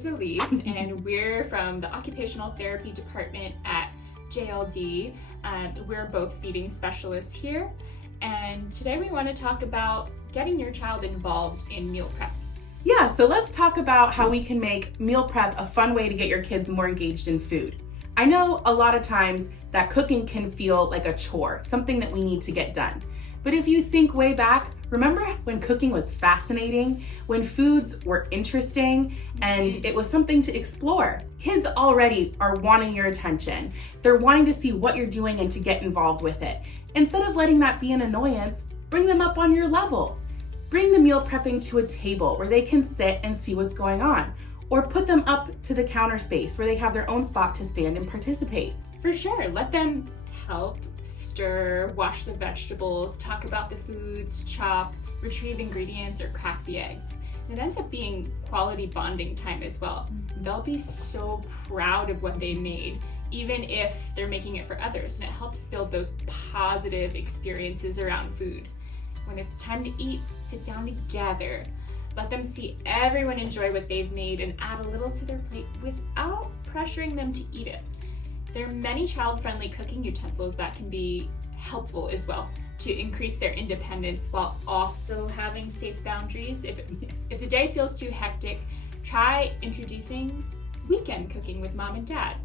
is Elise, and we're from the Occupational Therapy Department at JLD. We're both feeding specialists here, and today we want to talk about getting your child involved in meal prep. Yeah, so let's talk about how we can make meal prep a fun way to get your kids more engaged in food. I know a lot of times that cooking can feel like a chore, something that we need to get done. But if you think way back, remember when cooking was fascinating, when foods were interesting, and it was something to explore? Kids already are wanting your attention. They're wanting to see what you're doing and to get involved with it. Instead of letting that be an annoyance, bring them up on your level. Bring the meal prepping to a table where they can sit and see what's going on, or put them up to the counter space where they have their own spot to stand and participate. For sure, let them help stir, wash the vegetables, talk about the foods, chop, retrieve ingredients, or crack the eggs. It ends up being quality bonding time as well. They'll be so proud of what they made, even if they're making it for others, and it helps build those positive experiences around food. When it's time to eat, sit down together. Let them see everyone enjoy what they've made and add a little to their plate without pressuring them to eat it. There are many child-friendly cooking utensils that can be helpful as well to increase their independence while also having safe boundaries. If the day feels too hectic, try introducing weekend cooking with mom and dad.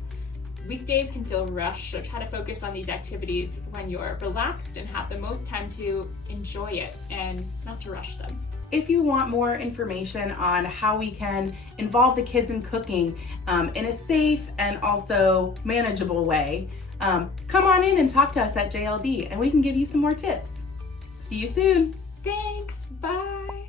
Weekdays can feel rushed, so try to focus on these activities when you're relaxed and have the most time to enjoy it and not to rush them. If you want more information on how we can involve the kids in cooking in a safe and also manageable way, come on in and talk to us at JLD and we can give you some more tips. See you soon. Thanks, bye.